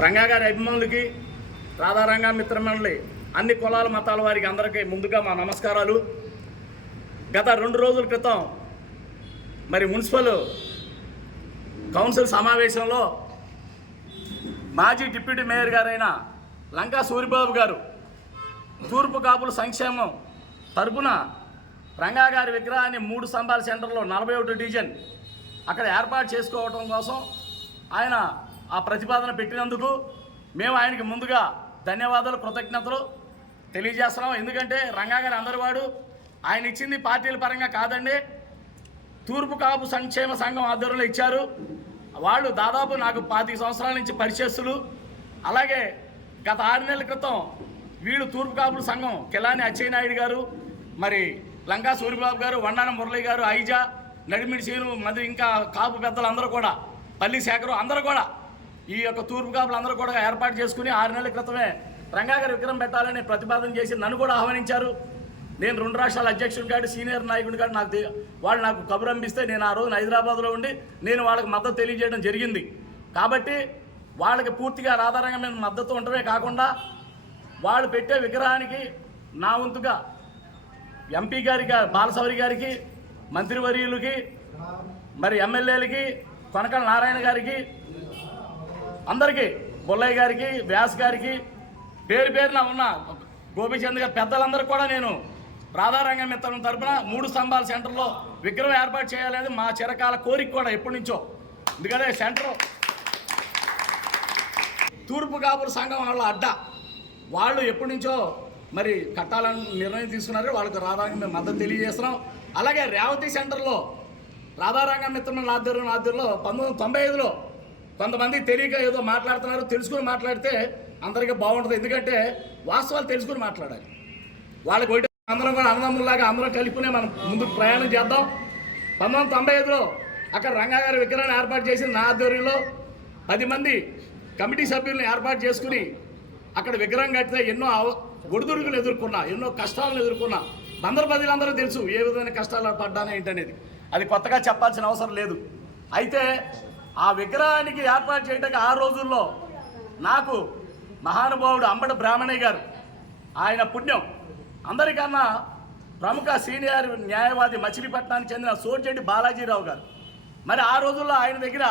రంగా గారి అభిమానులకి, రాధారంగా మిత్రమండలి అన్ని కులాల మతాల వారికి అందరికీ ముందుగా మా నమస్కారాలు. గత 2 రోజుల క్రితం మరి మున్సిపల్ కౌన్సిల్ సమావేశంలో మాజీ డిప్యూటీ మేయర్ గారైన లంకా సూరిబాబు గారు తూర్పు కాపుల సంక్షేమం తరపున రంగా గారి విగ్రహాన్ని 3 స్తంభాల సెంటర్లో 41 డివిజన్ అక్కడ ఏర్పాటు చేసుకోవడం కోసం ఆయన ఆ ప్రతిపాదన పెట్టినందుకు మేము ఆయనకి ముందుగా ధన్యవాదాలు, కృతజ్ఞతలు తెలియజేస్తున్నాం. ఎందుకంటే రంగా గారు అందరివాడు, ఆయన ఇచ్చింది పార్టీల పరంగా కాదండి, తూర్పు కాపు సంక్షేమ సంఘం ఆధ్వర్యంలో ఇచ్చారు. వాళ్ళు దాదాపు నాకు 25 సంవత్సరాల నుంచి పరిచయస్తులు. అలాగే గత 6 నెలల క్రితం వీళ్ళు తూర్పు కాపుల సంఘం కిలాని అచ్చెన్నాయుడు గారు, మరి లంకా సూరిబాబు గారు, వండాన మురళి గారు, ఐజా, నడిమిడి సీను, మరి ఇంకా కాపు పెద్దలు అందరూ కూడా, పల్లి శేఖరు అందరూ కూడా ఈ యొక్క తూర్పు కాపులు అందరూ కూడా ఏర్పాటు చేసుకుని 6 నెలల క్రితమే రంగా గారి విగ్రహం పెట్టాలని ప్రతిపాదన చేసి నన్ను కూడా ఆహ్వానించారు. నేను 2 రాష్ట్రాల అధ్యక్షుడు కాదు, సీనియర్ నాయకుడు కాదు, వాళ్ళు నాకు కబురు పంపిస్తే నేను ఆ రోజున హైదరాబాద్లో ఉండి నేను వాళ్ళకి మద్దతు తెలియజేయడం జరిగింది. కాబట్టి వాళ్ళకి పూర్తిగా రాధారంగా మీద మద్దతు ఉండటమే కాకుండా వాళ్ళు పెట్టే విగ్రహానికి నా వంతుగా ఎంపీ గారికి, బాలసౌరి గారికి, మంత్రివర్యులకి, మరి ఎమ్మెల్యేలకి, కొనకళ్ళ నారాయణ గారికి, అందరికీ, బొల్లయ్య గారికి, వ్యాస్ గారికి, పేరు పేరున ఉన్న గోపీచంద్ గారి పెద్దలందరూ కూడా నేను రాధారంగ మిత్రం తరపున 3 స్తంభాల సెంటర్లో విగ్రహం ఏర్పాటు చేయాలని మా చిరకాల కోరిక కూడా ఎప్పటి నుంచో. ఎందుకంటే సెంటర్ తూర్పు కాపుల సంఘం వాళ్ళ అడ్డ, వాళ్ళు ఎప్పటి నుంచో మరి కట్టాలని నిర్ణయం తీసుకున్నారు. వాళ్ళకి రాధారంగం మేము మద్దతు తెలియజేస్తున్నాం. అలాగే రేవతి సెంటర్లో రాధారంగ మిత్రం ఆధ్వర్యంలో 1995లో కొంతమంది తెలియక ఏదో మాట్లాడుతున్నారు, తెలుసుకుని మాట్లాడితే అందరికీ బాగుంటుంది. ఎందుకంటే వాస్తవాలు తెలుసుకుని మాట్లాడాలి. వాళ్ళకి ఒకటి అందరం కూడా అన్నదమ్ముల్లాగా అందరం కలుపుకునే మనం ముందుకు ప్రయాణం చేద్దాం. 1995లో అక్కడ రంగా గారి విగ్రహాన్ని ఏర్పాటు చేసిన నా ఆధ్వర్యంలో 10 మంది కమిటీ సభ్యులను ఏర్పాటు చేసుకుని అక్కడ విగ్రహం కట్టితే ఎన్నో ఒడిదుడుకులు ఎదుర్కొన్నా, ఎన్నో కష్టాలను ఎదుర్కొన్నా. బందరు ప్రజలందరూ తెలుసు ఏ విధమైన కష్టాలు పడ్డానే ఏంటనేది. అది కొత్తగా చెప్పాల్సిన అవసరం లేదు. అయితే ఆ విగ్రహానికి ఏర్పాటు చేయడానికి ఆ రోజుల్లో నాకు మహానుభావుడు అంబటి బ్రాహ్మణయ్య గారు, ఆయన పుణ్యం, అందరికన్నా ప్రముఖ సీనియర్ న్యాయవాది మచిలీపట్నానికి చెందిన సోర్జెడ్డి బాలాజీరావు గారు, మరి ఆ రోజుల్లో ఆయన దగ్గర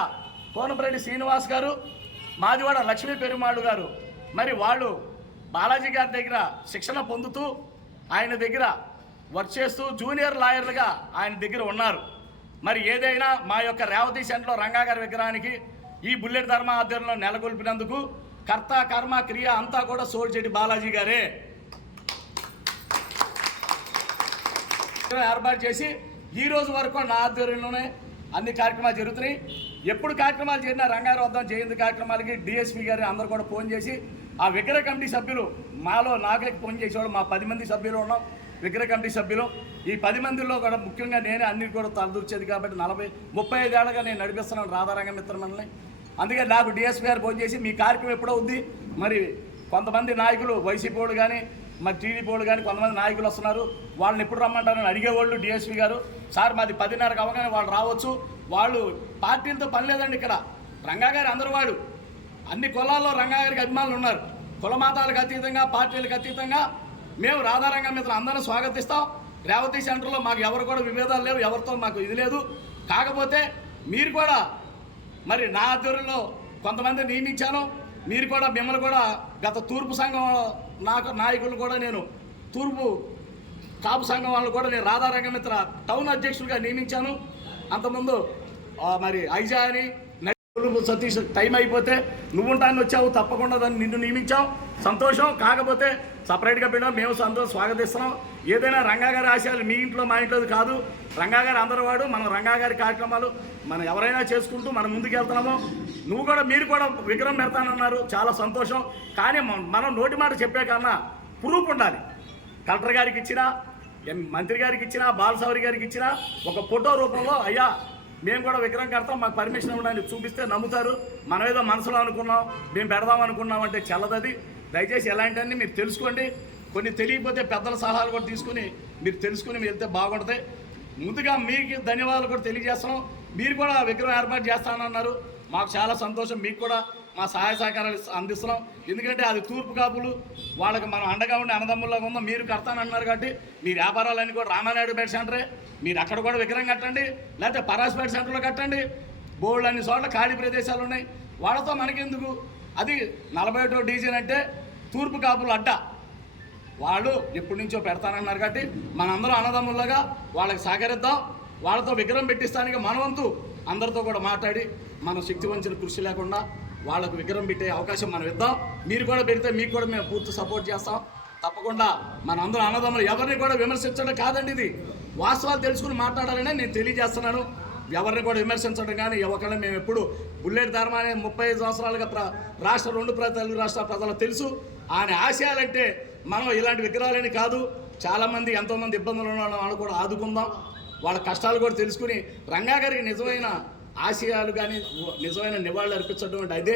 కోనపరెడ్డి శ్రీనివాస్ గారు, మాదివాడ లక్ష్మీ పెరుమాడు గారు, మరి వాళ్ళు బాలాజీ గారి దగ్గర శిక్షణ పొందుతూ ఆయన దగ్గర వర్క్ చేస్తూ జూనియర్ లాయర్లుగా ఆయన దగ్గర ఉన్నారు. మరి ఏదైనా మా యొక్క రేవతి సెంటర్లో రంగా గారి విగ్రహానికి ఈ బుల్లెట్ ధర్మ ఆధ్వర్యంలో నెలకొల్పినందుకు కర్త కర్మ క్రియ అంతా కూడా సోర్జెడ్డి బాలాజీ గారే ఏర్పాటు చేసి ఈ రోజు వరకు నా ఆధ్వర్యంలోనే అన్ని కార్యక్రమాలు జరుగుతున్నాయి. ఎప్పుడు కార్యక్రమాలు చేరినా రంగారావు వద్దాం జయంతి కార్యక్రమాలకి డిఎస్పీ గారు అందరూ కూడా ఫోన్ చేసి ఆ విగ్రహ కమిటీ సభ్యులు మాలో నాగలికి ఫోన్ చేసేవాడు. మా 10 మంది సభ్యులు ఉన్నాం విగ్రహ కమిటీ సభ్యులు. ఈ 10 మందిలో కూడా ముఖ్యంగా నేనే అన్ని కూడా తలదూర్చేది కాబట్టి 35 ఏళ్ళగా నేను నడిపిస్తున్నాను రాధారంగ మిత్రమండలిని. అందుకే నాకు డిఎస్పీ గారు ఫోన్ చేసి మీ కార్యక్రమం ఎప్పుడో ఉంది, మరి కొంతమంది నాయకులు వైసీపీ వాళ్ళు కానీ మరి టీడీపీ వాళ్ళు కానీ కొంతమంది నాయకులు వస్తున్నారు, వాళ్ళని ఎప్పుడు రమ్మంటారని అడిగేవాళ్ళు డిఎస్పీ గారు. సార్ మాది 10:30కి అవగానే వాళ్ళు రావచ్చు, వాళ్ళు పార్టీలతో పని లేదండి. ఇక్కడ రంగా గారి అందరూ వాడు, అన్ని కులాల్లో రంగా గారికి అభిమానులు ఉన్నారు. కుల మతాలకు అతీతంగా, పార్టీలకు అతీతంగా మేము రాధారంగ మిత్రం అందరం స్వాగతిస్తాం. రేవతి సెంటర్లో మాకు ఎవరు కూడా విభేదాలు లేవు, ఎవరితో మాకు ఇది లేదు. కాకపోతే మీరు కూడా మరి నా ఆధ్వర్యంలో కొంతమంది నియమించాను, మీరు కూడా మిమ్మల్ని కూడా గత తూర్పు సంఘం నాయకులు కూడా నేను తూర్పు కాపు సంఘం వాళ్ళు కూడా నేను రాధారంగ మిత్ర టౌన్ అధ్యక్షుడిగా నియమించాను. అంతకుముందు మరి ఐజా అని సతీష్ టైం అయిపోతే నువ్వుంటాన్ని వచ్చావు, తప్పకుండా దాన్ని నిన్ను నియమించాం, సంతోషం. కాకపోతే సపరేట్గా పెట్టినా మేము సంతోషం స్వాగతిస్తున్నాం. ఏదైనా రంగా గారి ఆశయాలు మీ ఇంట్లో మా ఇంట్లోది కాదు, రంగా గారి అందరూ వాడు. మనం రంగా గారి కార్యక్రమాలు మనం ఎవరైనా చేసుకుంటూ మనం ముందుకు వెళ్తున్నాము. నువ్వు కూడా మీరు కూడా విగ్రహం పెడతానన్నారు, చాలా సంతోషం. కానీ మనం నోటి మాట చెప్పే కన్నా ప్రూఫ్ ఉండాలి. కలెక్టర్ గారికి ఇచ్చినా, మంత్రి గారికి ఇచ్చినా, బాలసౌరి గారికి ఇచ్చినా ఒక ఫోటో రూపంలో అయ్యా మేము కూడా విగ్రహం కడతాం, మాకు పర్మిషన్ ఇవ్వడానికి చూపిస్తే నమ్ముతారు. మనం ఏదో మనసులో అనుకున్నాం, మేము పెడదాం అనుకున్నాం అంటే చెల్లదది. దయచేసి ఎలాంటివన్నీ మీరు తెలుసుకోండి. కొన్ని తెలియకపోతే పెద్దల సలహాలు కూడా తీసుకుని మీరు తెలుసుకుని వెళ్తే బాగుంటుంది. ముందుగా మీకు ధన్యవాదాలు కూడా తెలియజేస్తున్నాం. మీరు కూడా విగ్రహం ఏర్పాటు చేస్తానన్నారు, మాకు చాలా సంతోషం. మీకు కూడా మా సహాయ సహకారాలు అందిస్తున్నాం. ఎందుకంటే అది తూర్పు కాపులు, వాళ్ళకి మనం అండగా ఉండి అన్నదమ్ముల్లాగా ఉందాం. మీరు కడతానన్నారు కాబట్టి మీ వ్యాపారాలన్నీ కూడా రామానాయుడు బెడ్ సెంటరే, మీరు అక్కడ కూడా విగ్రహం కట్టండి, లేకపోతే పరాస్పేట సెంటర్లో కట్టండి. బోల్డ్ అన్ని చోట్ల ఖాళీ ప్రదేశాలు ఉన్నాయి, వాళ్ళతో మనకెందుకు? అది 41 డివిజన్ అంటే తూర్పు కాపులు అడ్డా, వాళ్ళు ఎప్పటి నుంచో పెడతానన్నారు కాబట్టి మనందరం అన్నదమ్ముల్లాగా వాళ్ళకి సహకరిద్దాం. వాళ్ళతో విగ్రహం పెట్టిస్తానికి మనవంతు అందరితో కూడా మాట్లాడి మనం శక్తి వంచిన కృషి లేకుండా వాళ్ళకు విగ్రహం పెట్టే అవకాశం మనం ఇద్దాం. మీరు కూడా పెడితే మీకు కూడా మేము పూర్తి సపోర్ట్ చేస్తాం. తప్పకుండా మనందరం అన్నదమ్ములు, ఎవరిని కూడా విమర్శించడం కాదండి, ఇది వాస్తవాలు తెలుసుకుని మాట్లాడాలనే నేను తెలియజేస్తున్నాను. ఎవరిని కూడా విమర్శించడం కానీ ఎవరికైనా మేము ఎప్పుడు బుల్లెట్ ధర్మ అనే 35 సంవత్సరాలుగా రాష్ట్ర తెలుగు రాష్ట్ర ప్రజలకు తెలుసు. ఆయన ఆశయాలంటే మనం ఇలాంటి విగ్రహాలని కాదు, చాలామంది ఎంతోమంది ఇబ్బందులు ఉన్న వాళ్ళు కూడా ఆదుకుందాం. వాళ్ళ కష్టాలు కూడా తెలుసుకుని రంగా గారికి నిజమైన ఆశయాలు కానీ నిజమైన నివాళులు అర్పించడం అదే.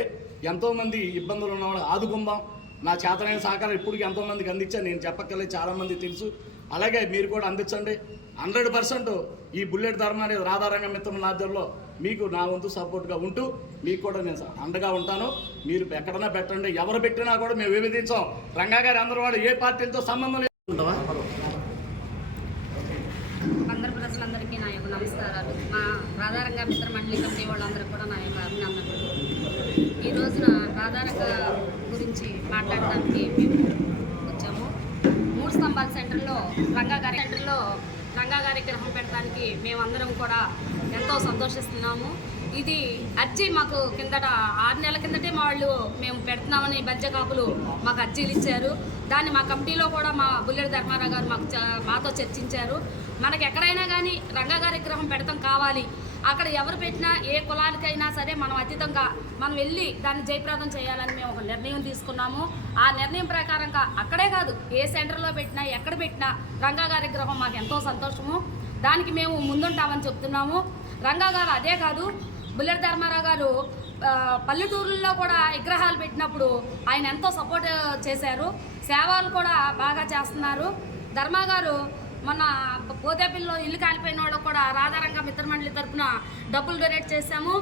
ఎంతోమంది ఇబ్బందులు ఉన్న వాళ్ళు ఆదుకుందాం. నా చేతనైన సహకారం ఇప్పటికి ఎంతోమందికి అందించాను, నేను చెప్పక్కర్లేదు, చాలామంది తెలుసు. అలాగే మీరు కూడా అందించండి. 100% ఈ బుల్లెట్ ధర్మ అనేది రాధారంగ మిత్రుల ఆధ్వర్యంలో మీకు నా వంతు సపోర్ట్గా ఉంటూ మీకు కూడా నేను అండగా ఉంటాను. మీరు ఎక్కడన్నా పెట్టండి, ఎవరు పెట్టినా కూడా మేము విభజించాం. రంగా గారి అందరూ వాళ్ళు ఏ పార్టీలతో సంబంధం లేదు. అందరు ప్రజలందరికీ నా యొక్క నమస్కారాలు. మా రాధారంగ మిత్ర మండలి కమిటీ వాళ్ళందరూ కూడా నా యొక్క అభినందనలు. ఈ రోజున రాధారంగ గురించి మాట్లాడడానికి మేము వచ్చాము. 3 స్తంభాల సెంటర్లో రంగా గారి విగ్రహం పెట్టడానికి మేమందరం కూడా ఎంతో సంతోషిస్తున్నాము. ఇది అర్జీ మాకు కిందట 6 నెలల కిందటే మేము పెడుతున్నామని బజ్జకాపులు మాకు అర్జీలు ఇచ్చారు. దాన్ని మా కమిటీలో కూడా మా బుల్లెట్ ధర్మారావు గారు మాతో చర్చించారు. మనకి ఎక్కడైనా కానీ రంగా గారి విగ్రహం పెడతాం కావాలి, అక్కడ ఎవరు పెట్టినా ఏ కులానికైనా సరే మనం అతీతంగా మనం వెళ్ళి దాన్ని జయప్రదం చేయాలని మేము ఒక నిర్ణయం తీసుకున్నాము. ఆ నిర్ణయం ప్రకారంగా అక్కడే కాదు, ఏ సెంటర్లో పెట్టినా ఎక్కడ పెట్టినా రంగా గారి విగ్రహం మాకు ఎంతో సంతోషము. దానికి మేము ముందుంటామని చెప్తున్నాము. రంగా గారు అదే కాదు, బుల్లెట్ ధర్మారావు గారు పల్లెటూరుల్లో కూడా విగ్రహాలు పెట్టినప్పుడు ఆయన ఎంతో సపోర్ట్ చేశారు. సేవలు కూడా బాగా చేస్తున్నారు. ధర్మా గారు మొన్న పోతేపల్లిలో ఇల్లు కాలిపోయిన వాళ్ళు కూడా రాధారంగ మిత్రమండలి తరఫున డబ్బులు డొనేట్ చేశాము.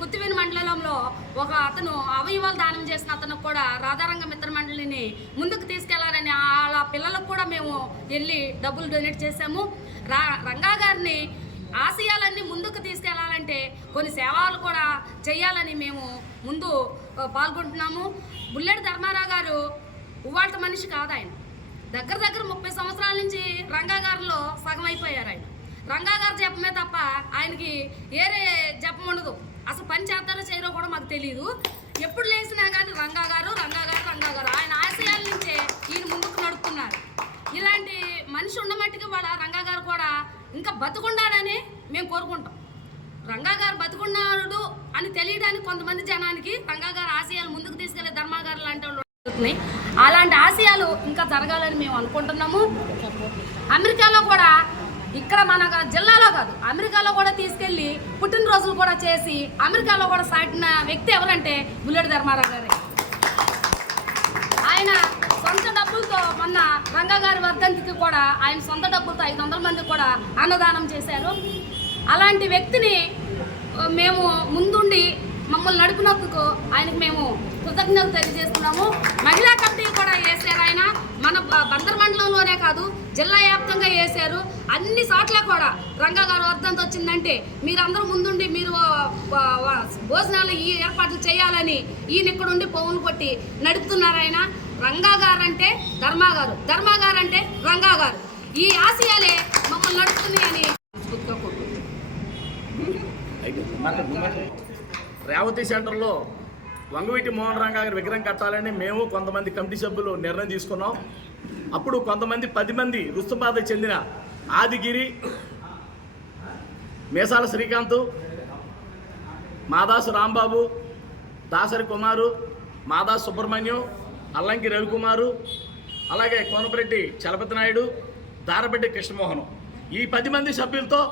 కుత్తివేని మండలంలో ఒక అతను అవయవాలు దానం చేసిన అతను కూడా రాధారంగ మిత్రమండలిని ముందుకు తీసుకెళ్లారని వాళ్ళ పిల్లలకు కూడా మేము వెళ్ళి డబ్బులు డొనేట్ చేశాము. రంగా గారిని ఆశయాలన్నీ ముందుకు తీసుకెళ్లాలంటే కొన్ని సేవలు కూడా చేయాలని మేము ముందు పాల్గొంటున్నాము. బుల్లెట్ ధర్మారావు గారు ఉవాళ్ళ మనిషి కాదు, ఆయన దగ్గర 30 సంవత్సరాల నుంచి రంగా గారిలో సగం అయిపోయారు. ఆయన రంగా గారు జపమే తప్ప ఆయనకి ఏరే జపం ఉండదు. అసలు పని చేస్తారో చేయరో కూడా మాకు తెలియదు. ఎప్పుడు లేచినా కానీ రంగా గారు ఆయన ఆశయాల నుంచే ఈయన ముందుకు నడుపుతున్నారు. ఇలాంటి మనిషి ఉన్నమట్టుగా వాళ్ళ రంగా గారు కూడా ఇంకా బతుకున్నాడని మేము కోరుకుంటాం. రంగా గారు బతుకున్నాడు అని తెలియడానికి కొంతమంది జనానికి రంగా గారు ఆశయాలు ముందుకు తీసుకెళ్లే ధర్మా గారు లాంటి వాళ్ళు అలాంటి ఆశయాలు ఇంకా జరగాలని మేము అనుకుంటున్నాము. అమెరికాలో కూడా, ఇక్కడ మన జిల్లాలో కాదు, అమెరికాలో కూడా తీసుకెళ్ళి పుట్టినరోజులు కూడా చేసి అమెరికాలో కూడా సాటిన వ్యక్తి ఎవరంటే బుల్లెట్ ధర్మారావు గారే. ఆయన సొంత డబ్బులతో మొన్న రంగా గారి వర్ధంతికి కూడా ఆయన సొంత డబ్బులతో 500 మందికి కూడా అన్నదానం చేశారు. అలాంటి వ్యక్తిని మేము ముందుండి మమ్మల్ని నడిపినందుకు ఆయనకు మేము కృతజ్ఞతలు తెలియజేస్తున్నాము. మహిళా కమిటీ కూడా వేశారు ఆయన. మన బందర్ మండలంలోనే కాదు, జిల్లా వ్యాప్తంగా వేశారు. అన్ని చోట్ల కూడా రంగా గారు వర్ధంతి వచ్చిందంటే మీరందరూ ముందుండి మీరు భోజనాలు ఈ ఏర్పాట్లు చేయాలని ఈయన ఇక్కడ ఉండి పౌలు కొట్టి నడుపుతున్నారు. ఆయన రంగా గారు అంటే ధర్మా గారు అంటే రంగా గారు. ఈ ఆశయాలే మమ్మల్ని నడుపుతున్నాయని రేవతి సెంటర్లో వంగవీటి మోహన్ రంగా గారి విగ్రహం కట్టాలని మేము కొంతమంది కమిటీ సభ్యులు నిర్ణయం తీసుకున్నాం. అప్పుడు కొంతమంది 10 మంది రుస్తుబాధ చెందిన ఆదిగిరి, మేసాల శ్రీకాంత్, మాదాసు రాంబాబు, దాసరి కుమారు, మాదాసు సుబ్రహ్మణ్యం, అల్లంకి రవికుమారు, అలాగే కోనపరెడ్డి చలపతి నాయుడు, దారపెడ్డి కృష్ణమోహన్, ఈ 10 మంది సభ్యులతో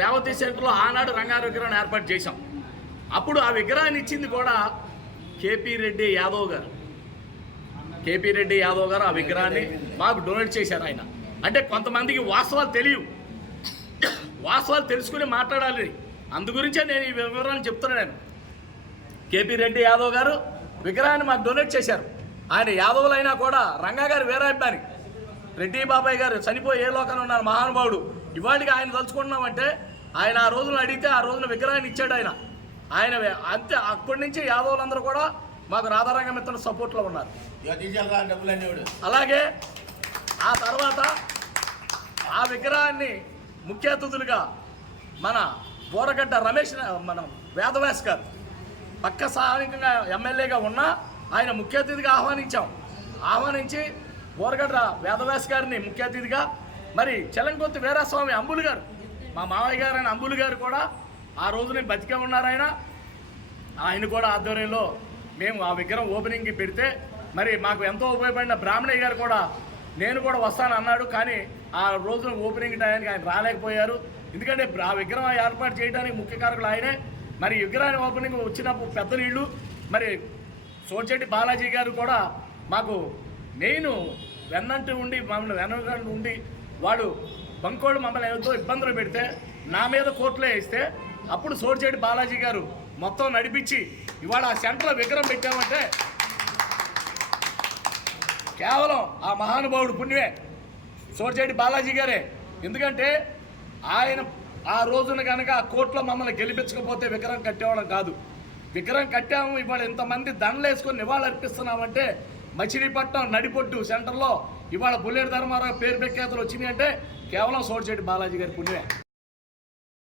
రేవతి సెంటర్లో ఆనాడు రంగారావు విగ్రహాన్ని ఏర్పాటు చేశాం. అప్పుడు ఆ విగ్రహాన్ని ఇచ్చింది కూడా కేపీ రెడ్డి యాదవ్ గారు ఆ విగ్రహాన్ని మాకు డొనేట్ చేశారు. ఆయన అంటే కొంతమందికి వాస్తవాలు తెలియవు, వాస్తవాలు తెలుసుకుని మాట్లాడాలి. అందుగురించే నేను ఈ వివరాలను చెప్తున్నాను. కేపీ రెడ్డి యాదవ్ గారు విగ్రహాన్ని మాకు డొనేట్ చేశారు. ఆయన యాదవులైనా కూడా రంగా గారు వీరాభిమాని. రెడ్డి బాబాయ్ గారు చనిపోయి ఏ లోకంలో ఉన్నారు మహానుభావుడు. ఇవాళకి ఆయన తలుచుకుంటున్నామంటే ఆయన ఆ రోజున అడిగితే ఆ రోజున విగ్రహాన్ని ఇచ్చాడు ఆయన అంతే. అప్పటి నుంచి యాదవులందరూ కూడా మాకు రాధారంగ మిత్రుల సపోర్ట్లో ఉన్నారు. అలాగే ఆ తర్వాత ఆ విగ్రహాన్ని ముఖ్య అతిథులుగా మన బోరగడ్డ రమేష్ మన వేదవ్యాస్ గారు పక్క స్థానికంగా ఎమ్మెల్యేగా ఉన్నా ఆయన ముఖ్య అతిథిగా ఆహ్వానించి బోరగడ్డ వేదవ్యాస్ గారిని ముఖ్య అతిథిగా, మరి చెలంకొత్తి వీరాస్వామి అంబులు గారు మా మావయ్య గారు అయిన అంబులు గారు కూడా ఆ రోజునే బతికే ఉన్నారు. ఆయన కూడా ఆధ్వర్యంలో మేము ఆ విగ్రహం ఓపెనింగ్కి పెడితే మరి మాకు ఎంతో ఉపయోగపడిన బ్రాహ్మణయ్య గారు కూడా నేను కూడా వస్తాను అన్నాడు. కానీ ఆ రోజున ఓపెనింగ్ టైంకి ఆయన రాలేకపోయారు. ఎందుకంటే ఆ విగ్రహం ఏర్పాటు చేయడానికి ముఖ్య కారకులు ఆయనే. మరి విగ్రహాన్ని ఓపెనింగ్ వచ్చినప్పుడు పెద్ద నీళ్ళు మరి సోచెట్టి బాలాజీ గారు కూడా మాకు మెయిన్ వెన్నంటి ఉండి మమ్మల్ని వెనకంటి ఉండి వాడు బంకోడు మమ్మల్ని ఎంతో ఇబ్బందులు పెడితే నా మీద కోర్టులో వేస్తే అప్పుడు సోచెట్టి బాలాజీ గారు మొత్తం నడిపించి ఇవాళ ఆ సెంటర్లో విగ్రహం పెట్టామంటే కేవలం ఆ మహానుభావుడు పుణ్యమే, సోచెట్టి బాలాజీ గారే. ఎందుకంటే ఆయన ఆ రోజున కనుక ఆ కోర్టులో మమ్మల్ని గెలిపించకపోతే విగ్రహం కట్టేవాళ్ళం కాదు. విగ్రహం కట్టాము. ఇవాళ ఇంతమంది దండలు వేసుకొని నివాళులు అర్పిస్తున్నామంటే మచిలీపట్నం నడిపొట్టు సెంటర్లో ఇవాళ బుల్లెట్ ధర్మారావు పేరు ప్రఖ్యాతులు వచ్చినాయి అంటే కేవలం సోచెట్టి బాలాజీ గారి పుణ్యమే.